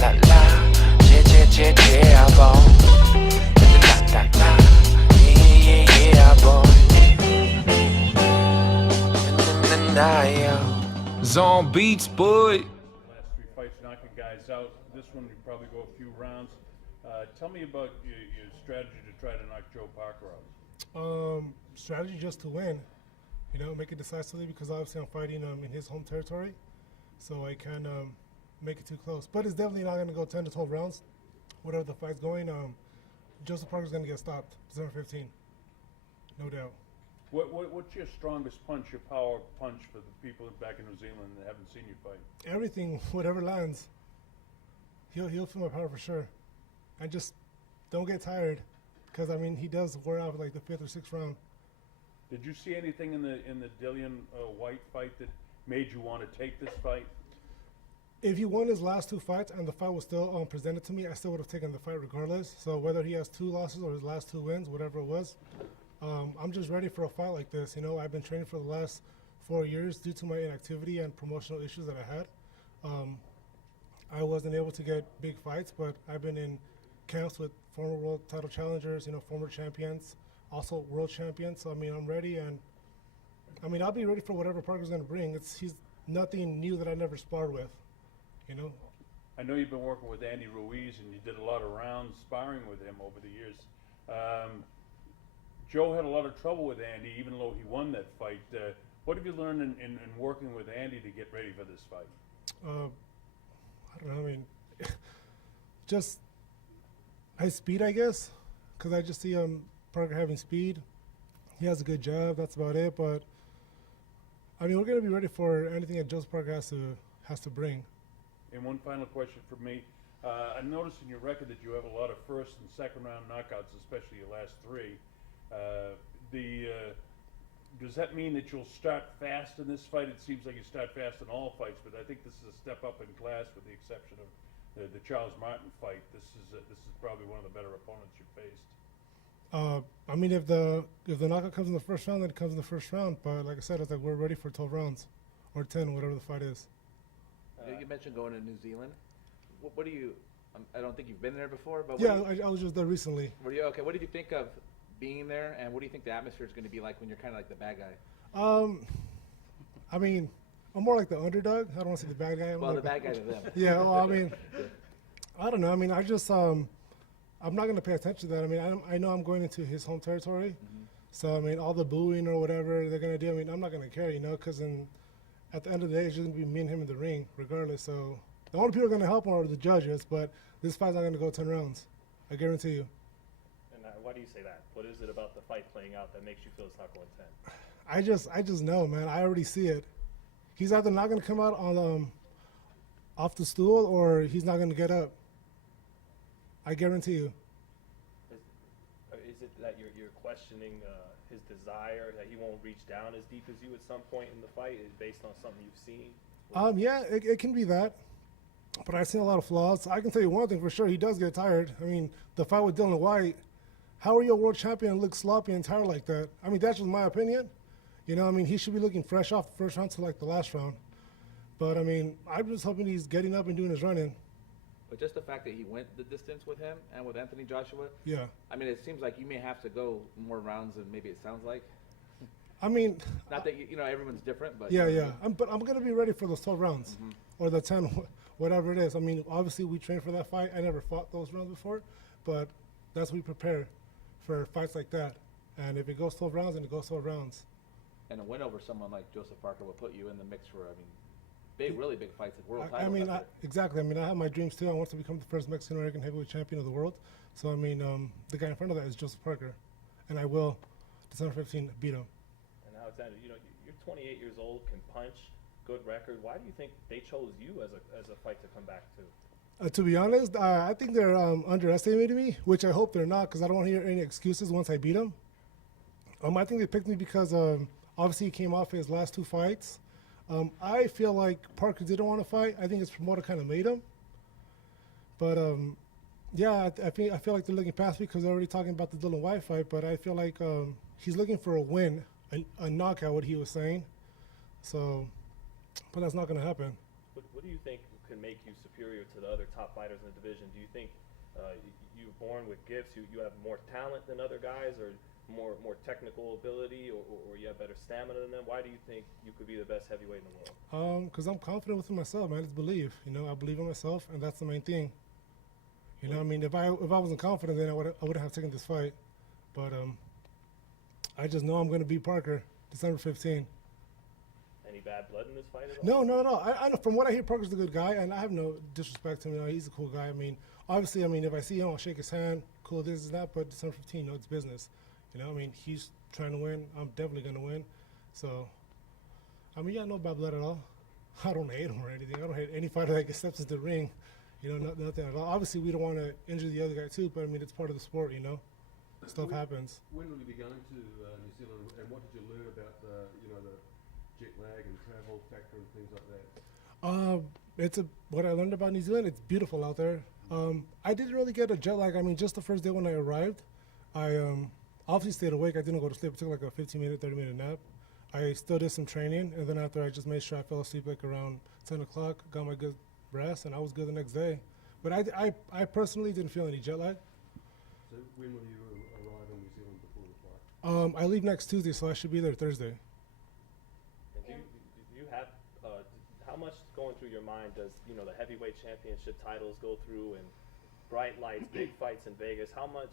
la la, yeah, boy. La la la, yeah, boy. Zone beats, boy. Last three fights knocking guys out. This one you probably go a few rounds. Tell me about your strategy to try to knock Joe Parker out. Strategy just to win, make it decisively because obviously I'm fighting in his home territory, so I can make it too close. But it's definitely not going to go 10 to 12 rounds, whatever the fight's going. Joseph Parker's going to get stopped December 15, no doubt. What's your strongest punch, your power punch for the people back in New Zealand that haven't seen you fight? Everything, whatever lands. He'll feel my power for sure. And just don't get tired, because he does wear out like the 5th or 6th round. Did you see anything in the Dillian White fight that made you want to take this fight? If he won his last 2 fights and the fight was still presented to me, I still would have taken the fight regardless. So whether he has 2 losses or his last 2 wins, whatever it was, I'm just ready for a fight like this. I've been training for the last 4 years due to my inactivity and promotional issues that I had. I wasn't able to get big fights, but I've been in camps with former world title challengers, former champions, also world champions. So I'm ready, and I'll be ready for whatever Parker's going to bring. He's nothing new that I never sparred with, I know you've been working with Andy Ruiz, and you did a lot of rounds sparring with him over the years. Joe had a lot of trouble with Andy, even though he won that fight. What have you learned in working with Andy to get ready for this fight? I don't know. Just his speed, I guess, because I just see Parker having speed. He has a good jab. That's about it. But we're gonna be ready for anything that Joseph Parker has to bring. And one final question for me. I noticed in your record that you have a lot of first and second round knockouts, especially your last 3. Does that mean that you'll start fast in this fight? It seems like you start fast in all fights, but I think this is a step up in class with the exception of the Charles Martin fight. This is probably one of the better opponents you've faced. If the knockout comes in the first round, then it comes in the first round. But like I said, it's like we're ready for 12 rounds or 10, whatever the fight is. You mentioned going to New Zealand. What do you? I don't think you've been there before, but yeah, I was just there recently. What did you think of being there, and what do you think the atmosphere is going to be like when you're kind of like the bad guy? I'm more like the underdog. I don't want to say the bad guy. Well, the bad guy to them. Yeah. Well, I don't know. I just I'm not going to pay attention to that. I know I'm going into his home territory, so all the booing or whatever they're going to do. I'm not going to care, because at the end of the day, it's just going to be me and him in the ring, regardless. So the only people who are going to help him are the judges, but this fight's not going to go 10 rounds. I guarantee you. And why do you say that? What is it about the fight playing out that makes you feel it's not going 10? I just know, man. I already see it. He's either not going to come out on off the stool or he's not going to get up. I guarantee you. Is it that you're questioning his desire, that he won't reach down as deep as you at some point in the fight, is based on something you've seen? Yeah, it can be that. But I've seen a lot of flaws. I can tell you one thing for sure, he does get tired. The fight with Dillian White, how are you a world champion and look sloppy and tired like that? That's just my opinion. He should be looking fresh off the first round to like the last round. But I'm just hoping he's getting up and doing his running. But just the fact that he went the distance with him and with Anthony Joshua, yeah. It seems like you may have to go more rounds than maybe it sounds like. Not that everyone's different, but yeah. But I'm gonna be ready for those 12 rounds or the 10, whatever it is. Obviously we trained for that fight. I never fought those rounds before, but that's what we prepare for fights like that. And if it goes 12 rounds, then it goes 12 rounds. And a win over someone like Joseph Parker will put you in the mix for, really big fights at world titles. Exactly. I have my dreams too. I want to become the first Mexican-American heavyweight champion of the world. So, the guy in front of that is Joseph Parker. And I will, December 15, beat him. And Alexander, you're 28 years old, can punch, good record. Why do you think they chose you as a fight to come back to? To be honest, I think they're underestimating me, which I hope they're not, because I don't want to hear any excuses once I beat him. I think they picked me because obviously he came off his last 2 fights. I feel like Parker didn't want to fight. I think his promoter kind of made him. But yeah, I feel like they're looking past me because they're already talking about the Dillian White fight. But I feel like he's looking for a win, a knockout, what he was saying. So, but that's not going to happen. What do you think can make you superior to the other top fighters in the division? Do you think you're born with gifts, you have more talent than other guys, or more technical ability, or you have better stamina than them? Why do you think you could be the best heavyweight in the world? Because I'm confident within myself, man. It's believe. I believe in myself, and that's the main thing. I mean, if I wasn't confident, then I wouldn't have taken this fight. But I just know I'm going to beat Parker December 15. Any bad blood in this fight at No, all? no, no. I know from what I hear, Parker's a good guy, and I have no disrespect to him. He's a cool guy. I mean, obviously, if I see him, I'll shake his hand. Cool, this is that. But December 15, it's business. I mean, he's trying to win. I'm definitely going to win. So, I mean, no bad blood at all. I don't hate him or anything. I don't hate any fighter that steps into the ring. Nothing at all. Obviously, we don't want to injure the other guy too, but I mean, it's part of the sport. Stuff happens. When will you be going to New Zealand, and what did you learn about the jet lag and travel factor and things like that? What I learned about New Zealand. It's beautiful out there. I didn't really get a jet lag. I mean, just the first day when I arrived, I obviously stayed awake. I didn't go to sleep. I took like a 15-minute, 30-minute nap. I still did some training, and then after I just made sure I fell asleep like around 10 o'clock, got my good rest, and I was good the next day. But I personally didn't feel any jet lag. So when will you arrive in New Zealand before the fight? I leave next Tuesday, so I should be there Thursday. And do you have how much going through your mind does the heavyweight championship titles go through, and bright lights, big fights in Vegas? How much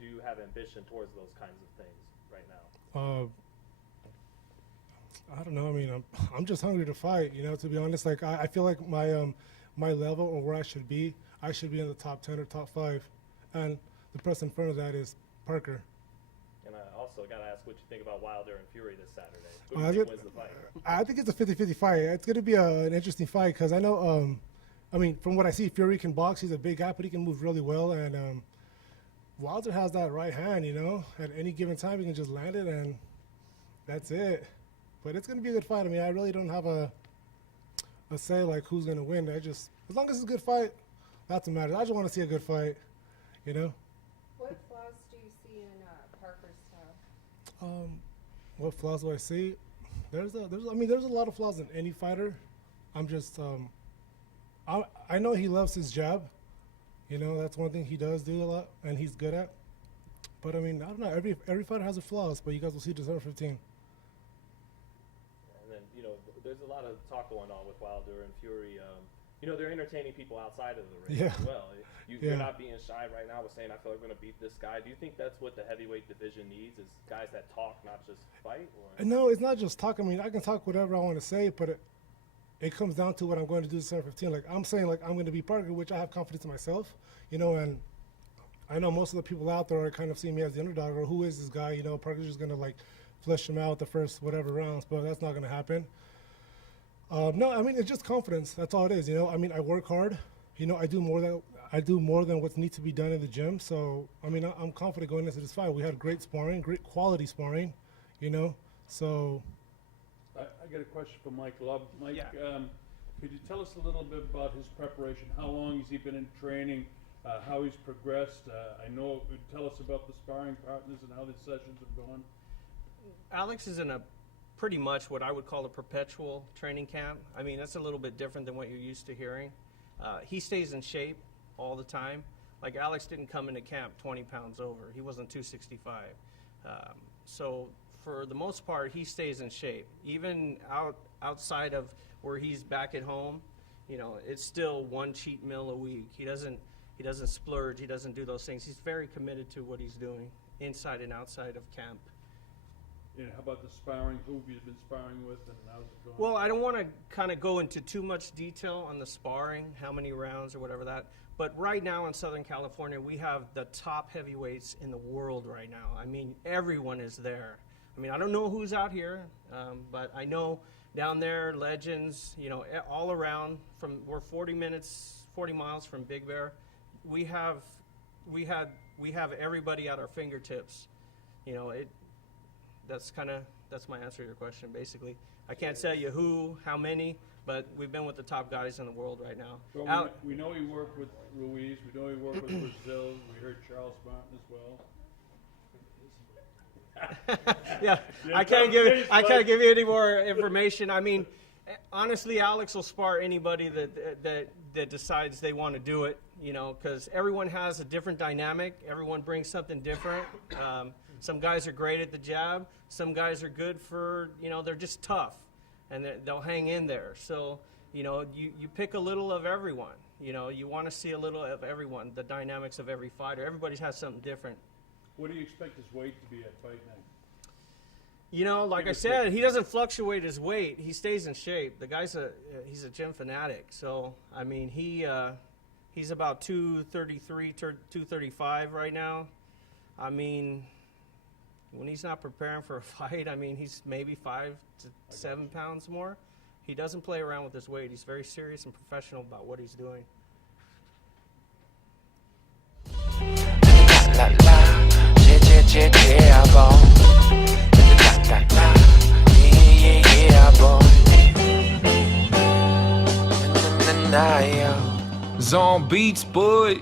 do you have ambition towards those kinds of things right now? I don't know. I mean, I'm just hungry to fight. To be honest, like I feel like my level or where I should be in the top 10 or top 5, and the person in front of that is Parker. And I also got to ask what you think about Wilder and Fury this Saturday. Who do you think wins the fight? I think it's a 50-50 fight. It's going to be an interesting fight because I know, I mean, from what I see, Fury can box. He's a big guy, but he can move really well. And Wilder has that right hand, At any given time, he can just land it, and that's it. But it's going to be a good fight. I mean, I really don't have a say, like, who's going to win. As long as it's a good fight, that's what matters. I just want to see a good fight, What flaws do you see in Parker's style? What flaws do I see? There's a lot of flaws in any fighter. I'm just, I know he loves his jab. That's one thing he does do a lot, and he's good at. But I mean, I don't know. Every fighter has their flaws, but you guys will see December 15. And then there's a lot of talk going on with Wilder and Fury. They're entertaining people outside of the ring as well. You're not being shy right now with saying, I feel like we're going to beat this guy. Do you think that's what the heavyweight division needs, is guys that talk, not just fight? Or? No, it's not just talk. I mean, I can talk whatever I want to say, but it comes down to what I'm going to do December 15. Like, I'm saying, like, I'm going to beat Parker, which I have confidence in myself, and I know most of the people out there are kind of seeing me as the underdog, or who is this guy? Parker's just going to, like, flush him out the first whatever rounds, but that's not going to happen. No, I mean, it's just confidence. That's all it is, I mean, I work hard. I do more than what needs to be done in the gym. So, I mean, I'm confident going into this fight. We had great sparring, great quality sparring, So, I got a question for Mike Love. Mike, could you tell us a little bit about his preparation? How long has he been in training? How he's progressed? Tell us about the sparring partners and how the sessions have gone. Alex is in a pretty much what I would call a perpetual training camp. I mean, that's a little bit different than what you're used to hearing. He stays in shape all the time. Like, Alex didn't come into camp 20 pounds over. He wasn't 265. So for the most part, he stays in shape. Even outside of where he's back at home, it's still one cheat meal a week. He doesn't splurge. He doesn't do those things. He's very committed to what he's doing inside and outside of camp. How about the sparring? Who have you been sparring with, and how's it going? Well, I don't want to kind of go into too much detail on the sparring, how many rounds or whatever that. But right now in Southern California, we have the top heavyweights in the world right now. I mean, everyone is there. I mean, I don't know who's out here, but I know down there, legends, all around. We're 40 miles from Big Bear. We have everybody at our fingertips. That's my answer to your question, basically. I can't tell you who, how many, but we've been with the top guys in the world right now. Well, we know he worked with Ruiz. We know he worked with Brazil. We heard Charles Martin as well. Yeah, I can't give you any more information. I mean, Honestly, Alex will spar anybody that decides they want to do it, you know, because everyone has a different dynamic. Everyone brings something different. Some guys are great at the jab. Some guys are good for, you know, they're just tough, and they'll hang in there. So, you know, you pick a little of everyone. You know, you want to see a little of everyone, the dynamics of every fighter. Everybody has something different. What do you expect his weight to be at fight night? You know, like I said, he doesn't fluctuate his weight. He stays in shape. The guy's he's a gym fanatic. So, I mean, he's about 233, 235 right now. I mean, when he's not preparing for a fight, I mean, he's maybe 5 to 7 pounds more. He doesn't play around with his weight. He's very serious and professional about what he's doing. La la, yeah, boy. La la, yeah, boy. Na, yeah. Zone beats, boy.